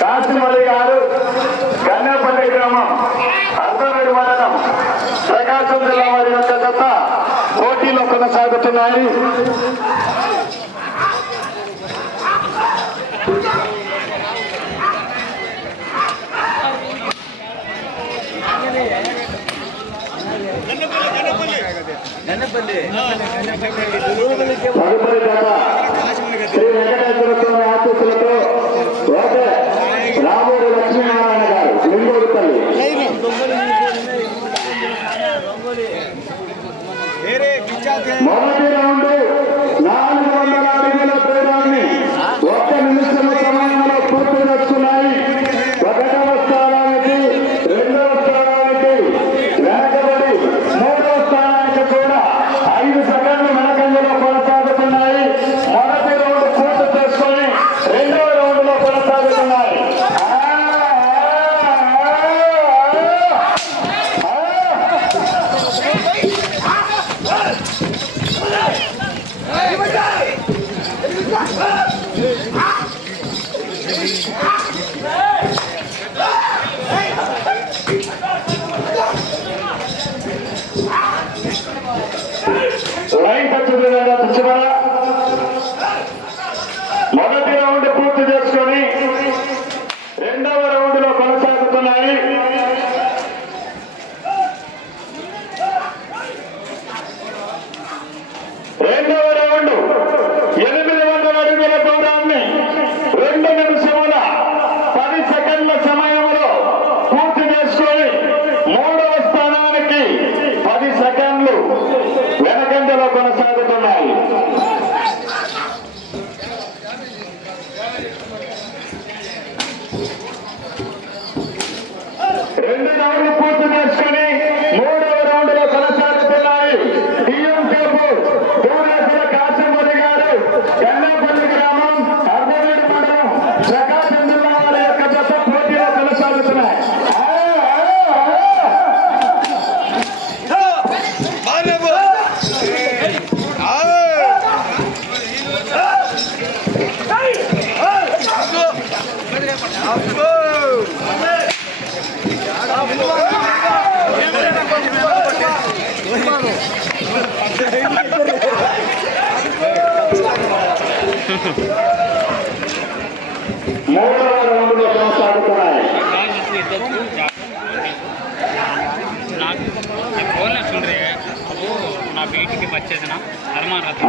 కాశీమల్లి గారు గన్నేపల్లి గ్రామం అర్ధవేడు మండలం ప్రకాశం జిల్లా వారి యొక్క జత పోటీలో కొనసాగుతున్నాయి. తదుపరి జత శ్రీ వెంకటేశ్వర స్వామి ఆశీస్సులతో రామూరి లక్ష్మీనారాయణ గారు లింగోడిపల్లి. మొదటి రౌండ్ 400 అడుగుల దూరాన్ని 1 నిమిషం సమయంలో పూర్తి చేస్తున్నాయి. 1వ స్థానానికి 2వ స్థానానికి వెనకబడి 3వ స్థానానికి కూడా 5 సెకండ్లు వెనకంజలో కొనసాగుతున్నాయి. మొదటి రౌండ్ పూర్తి చేసుకొని 2వ రౌండ్ లో కొనసాగుతున్నాయి. లైన్ చివర మొదటి రౌండ్ పూర్తి చేసుకొని 2వ రౌండ్ లో కొనసాగుతున్నాయి. రెండవ రౌండ్ 800 అడుగుల దూరాన్ని 2 నిమిషముల 10 సెకండ్ల సమయంలో పూర్తి చేసుకొని 3వ స్థానానికి 10 సెకండ్లు వెనకంజలో కొనసాగుతున్నాయి. రెండు రౌండ్లు పూర్తి చేసుకుని 3వ రౌండ్ లో కొనసాగుతున్నాయి. కాశీమల్లి గారు గన్నేపల్లి గ్రామం అర్ధవేడు మండలం ప్రకాశం జిల్లా వారి యొక్క జత పోటీలో కొనసాగుతున్నాయి. మూడవ రౌండ్ లో కొనసాగుతున్నాయి. నా బీటికి వచ్చేసిన అరమాన్ రథం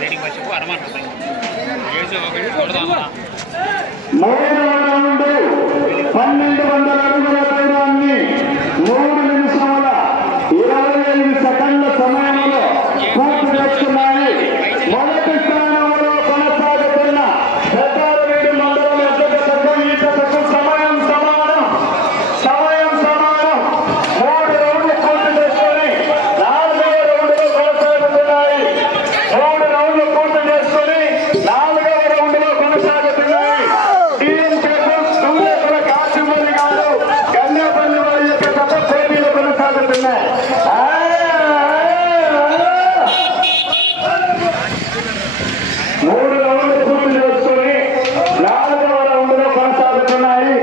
దేనికి వచ్చి అరమాన్ రథం మూడవ రౌండ్ 1200 అడుగుల దూరాన్ని 3 నిమిషముల 25 సెకండ్ల సమయంలో పూర్తి చేస్తున్నాయి. మొదటి స్థానంలో కొనసాగుతున్న పెద్దారవీడు మండలం ఎద్దకు ఈ జతకు సమయం సమానం. 3 రౌండ్లు పూర్తి చేసుకొని 4వ రౌండ్ లో కొనసాగుతున్నాయి. 3 రౌండ్లు పూర్తి చేసుకొని 4వ రౌండ్ లో కొనసాగుతున్నాయి. కాశీమల్లి గారు గన్నేపల్లి వారి యొక్క జత పోటీలు కొనసాగుతున్నాయి. 3 రౌండ్లు పూర్తి చేసుకొని 4వ రౌండ్ లో కొనసాగుతున్నాయి.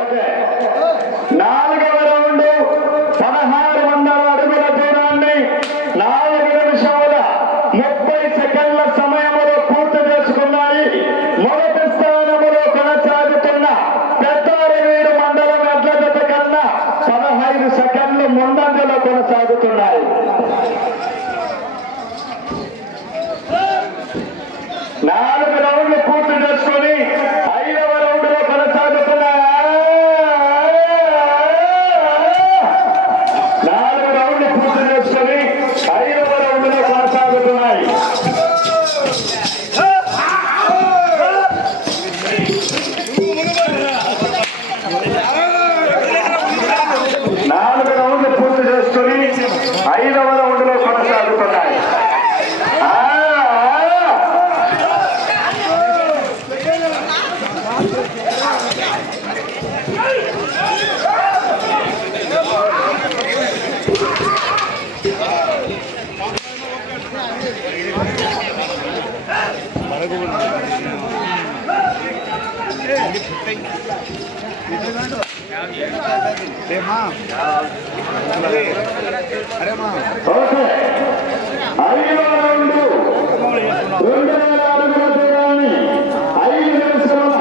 ఓకే, 4వ రౌండ్ 1600 అడుగుల దూరాన్ని 4 నిమిషముల 30 సెకండ్ల సమయంలో పూర్తి చేసుకున్నాయి. మొదటి స్థానంలో కొనసాగుతున్న పెద్దారవీడు మండలం ఎడ్ల జత కన్నా 15 సెకండ్లు ముందంజలో కొనసాగుతున్నాయి. 4 రౌండ్లు పూర్తి చేసుకొని 5వ రౌండ్ లో కొనసాగుతున్నాయి. ఓకే 5వ రౌండ్ 2000 అడుగుల దూరాన్ని 5 నిమిషాల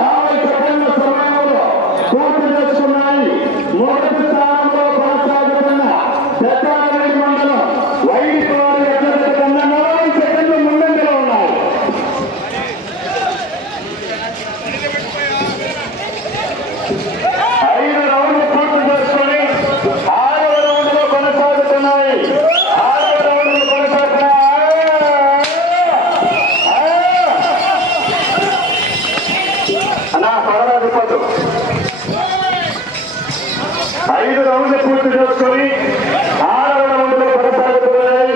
50 సెకండ్ల సమయంలో పూర్తి చేసుకున్నాయి. మొదటి స్థానంలో కొనసాగుతున్న పెద్దారెడ్డి మండలం వైదికవారి అభ్యర్థి కన్నా 40 సెకండ్లు ముందంజలో ఉన్నాయి. 5 రౌండ్లు పూర్తి చేసుకొని 6వ రౌండ్లో కొనసాగుతున్నాయి. 6వ రౌండ్లు కొనసాగుతున్నాయి. అన్నా పడరాదు పోదు. 5 రౌండ్లు పూర్తి చేసుకొని 6వ రౌండ్లో కొనసాగుతున్నాయి.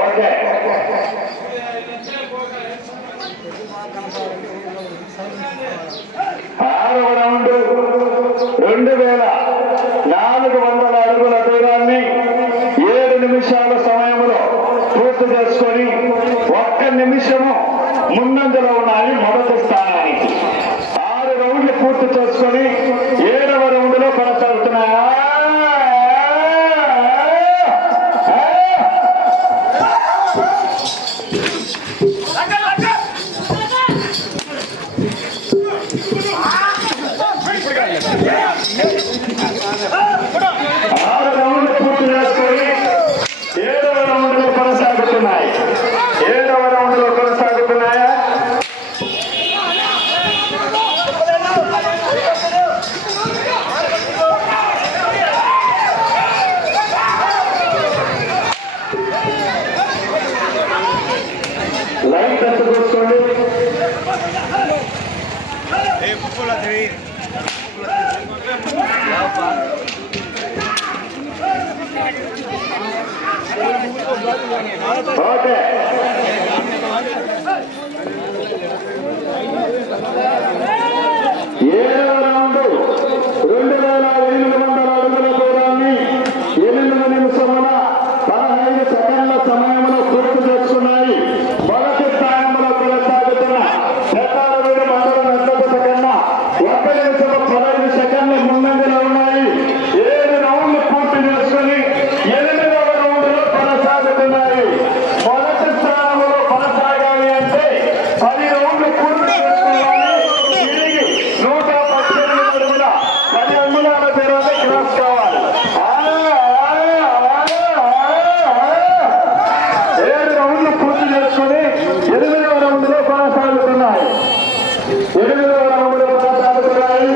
ఓకే 6వ రౌండ్ 2400 అడుగుల దూరాన్ని 7 నిమిషాల సమయంలో పూర్తి చేసుకొని 1 నిమిషము ముందంజలో ఉన్నాయి మొదటి స్థానానికి. 6 రౌండ్లు పూర్తి చేసుకొని 7వ రౌండ్లో కొనసాగుతున్నాయా. ఆరు రౌండ్లు పూర్తి చేసుకొని 7వ రౌండ్లో కొనసాగుతున్నాయి. 7వ రౌండ్లో కొనసాగుతున్నాయా. లైట్ ఎంత చూసుకోండి. ఓకే 7వ రౌండ్ 2800 అడుగుల దూరాన్ని 8 నిమిషముల 15 సెకండ్ల సమయంలో పూర్తి చేసుకున్నాయి. మొదటి స్థానంలో కొనసాగుతున్న పెద్దారెడ్డి మండలం అభ్యర్థి కన్నా 1 నిమిషం 15 సెకండ్ల ముందంజలో ఉన్నాయి. 7 రౌండ్లు పూర్తి చేసుకుని 8వ రౌండ్లో కొనసాగుతున్నాయి. మొదటి స్థానంలో కొనసాగాలి అంటే 10 రౌండ్లు పూర్తి చేసుకోవాలి. తిరిగి 118 అడుగుల 10 అంగుళాల దూరాన్ని క్రాస్ కావాలి. 7 రౌండ్లు పూర్తి చేసుకుని 8వ రౌండ్లో కొనసాగుతున్నాయి. 8వ రౌండ్లో కొనసాగుతున్నాయి.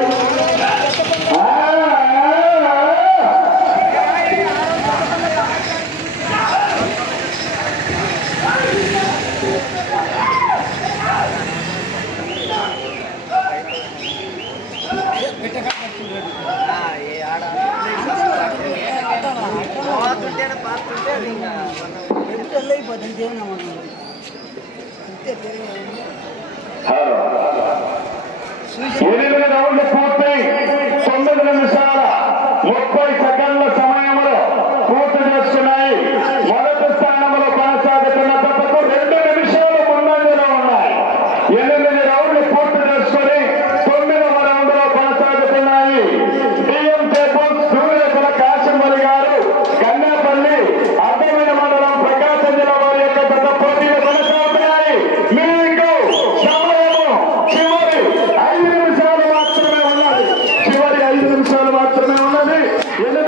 ఎనిమిది రౌండ్లు పూర్తయి 9 నిమిషాల 30 సెకండ్ల సమయంలో పూర్తి చేసుకున్నాయి. మొదటి స్థానంలో కొనసాగుతున్న జతకు 2 నిమిషాలు ముందంజలో ఉన్నాయి. 8 రౌండ్లు పూర్తి చేసుకుని 9వ రౌండ్లో కొనసాగుతున్నాయి. డిఎం టేబుల్ సూర్యకుల కాశంబలి గారు కన్యాపల్లి అద్దమైన మండలం ప్రకాశం జిల్లా వారి యొక్క జత పోటీలు కొనసాగుతున్నాయి. మీకు సమయము చివరి 5 నిమిషాలు మాత్రమే ఉన్నది. 5 నిమిషాలు మాత్రమే ఉన్నది. 8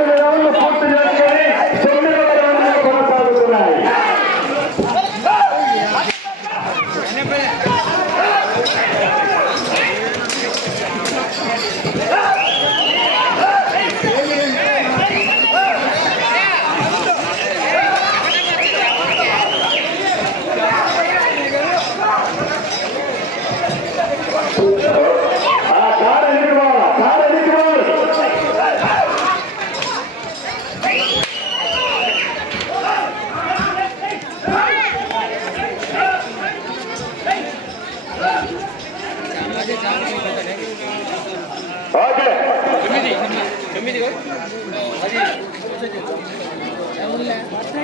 ఓకే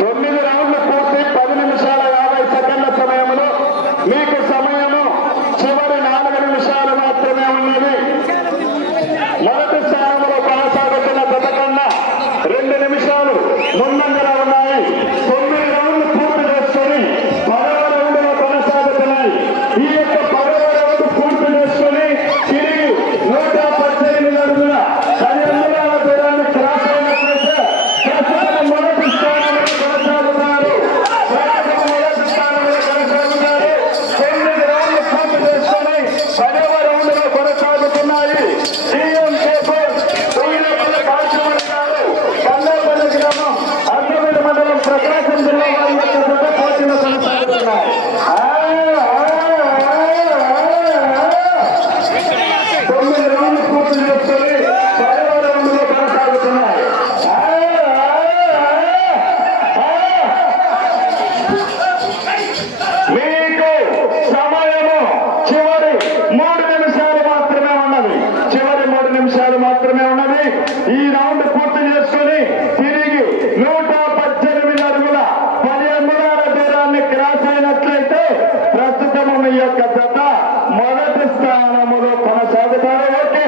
9 రౌండ్లు పూర్తి 10 నిమిషాల 50 సెకండ్ల సమయంలో మీకు సమయము చివరి 4 నిమిషాలు మాత్రమే ఉన్నది. మొదటి స్థానంలో కొనసాగుతున్న గత కన్నా 2 నిమిషాలు ముందంజలో ఉన్నాయి. 9 రౌండ్లు పూర్తి చేసుకొని 10వ రౌండ్లో కొనసాగుతున్నాయి. ఈ యొక్క 10వ రౌండ్ పూర్తి చేసుకొని తిరిగి 118 అడుగుల 10 అంగుళాల దూరాన్ని క్రాస్ అయినట్లయితే ప్రస్తుతం మొదటి స్థానంలో కొనసాగుతున్నారు. మొదటి స్థానంలో కొనసాగుతున్నారు. 9 రౌండ్లు పూర్తి చేసుకొని 10వ రౌండ్లో కొనసాగుతున్నాయి. సీఎం కేసర్ సూర్యపల్లి కాశీమణి గారు కన్నపల్లి గ్రామం అద్దవీడు మండలం ప్రకాశం జిల్లా వారి యొక్క జత పోటీలో కొనసాగుతున్నాయి. 9 రౌండ్లు పూర్తి చేసుకొని 10వ రౌండ్లో కొనసాగుతున్నాయి. మీకు సమయము చివరి 3 నిమిషాలు మాత్రమే ఉన్నది. చివరి 3 నిమిషాలు మాత్రమే ఉన్నది. ఈ రౌండ్ పూర్తి చేసుకొని తిరిగి 118 అడుగుల 10 అంగుళాల దూరాన్ని క్రాస్ అయినట్లయితే ప్రస్తుతం మీ యొక్క జత మొదటి స్థానములో కొనసాగుతారు. ఓకే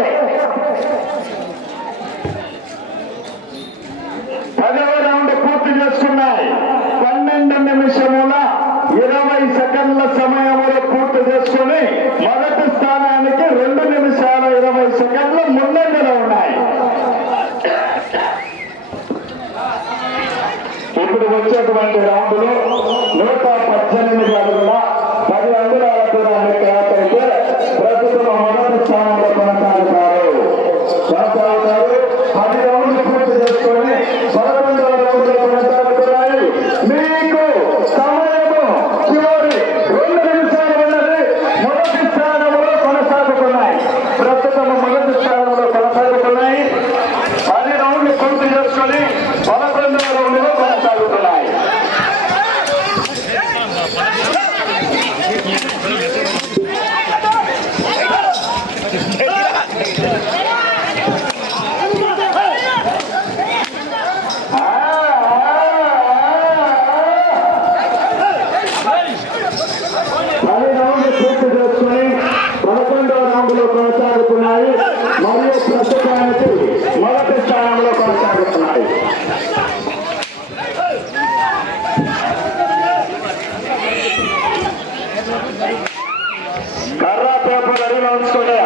10వ రౌండ్ పూర్తి చేసుకున్నాయి. 12 నిమిషముల 20 సెకండ్ల సమయంలో పూర్తి చేసుకుని మొదటి స్థానానికి 2 నిమిషాల 20 సెకండ్లు ముందంజలో ఉన్నాయి. ఇప్పుడు వచ్చేటువంటి రౌండ్లో 118 అడుగుల 10 అంగుళాల దూరాన్ని క్రాస్ అయితే ప్రస్తుతం మొదటి స్థానంలో కొనసాగుతారు. 10 రౌండ్లు పూర్తి చేసుకొని 11వ రౌండ్లో కొనసాగుతున్నాయి. మీకు సమయము చివరి 2 నిమిషాలు ఉన్నది. మొదటి స్థానంలో కొనసాగుతున్నాయి. ప్రస్తుతం మొదటి స్థానంలో కొనసాగుతున్నాయి. 10 రౌండ్లు పూర్తి చేసుకొని 11వ రౌండ్లో కొనసాగుతున్నాయి. కొనసాగుతున్నాయి మరియు ప్రస్తుతానికి మొదటి స్థానంలో కొనసాగుతున్నాయి. కర్ర పేపర్ అడిగిన ఉంచుకోండి.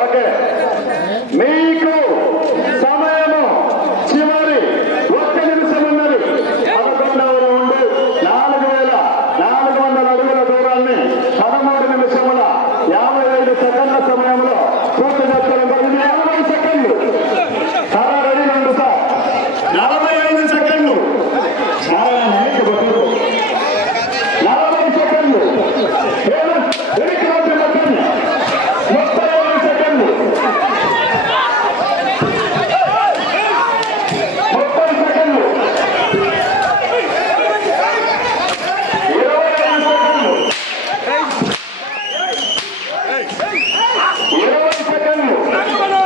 ఓకే మీకు సమయము చివరి 1 నిమిషం ఉన్నది. 11వ రౌండ్ 4,400 అడుగుల దూరాన్ని 13 నిమిషముల 55 సెకండ్ల సమయంలో పూర్తి చేసుకోవడం జరిగింది. 40 సెకండ్లు రెడీ రెండు సార్ 45 సెకండ్లు 40 సెకండ్లు 35 సెకండ్లు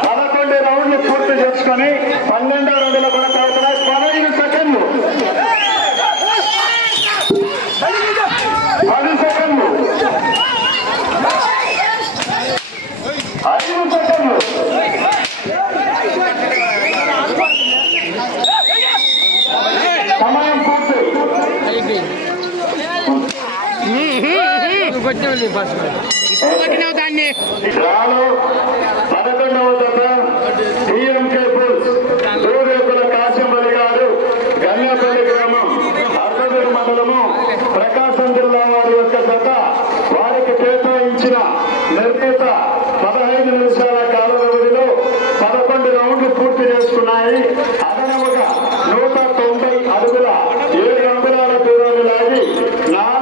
11 రౌండ్లు పూర్తి చేసుకొని 12వ రౌండ్లో కొనసాగుతున్నాయి. 15 సెకండ్లు 10 సెకండ్లు 5 సెకండ్లు సమయం పూర్తి. రాను 11వ జత డిఎంకే బుల్స్ సూర్యకుల కాశీమణి గారు గన్నేపల్లి గ్రామం అద్దవీడు మండలము ప్రకాశం జిల్లా వారి యొక్క జత వారికి కేటాయించిన నిర్ణీత 15 నిమిషాల కాల వ్యవధిలో 11 రౌండ్లు పూర్తి చేసుకున్నాయి. అదనముగా 190 అడుగుల 7 అంగుళాల దూరాన్ని లాగి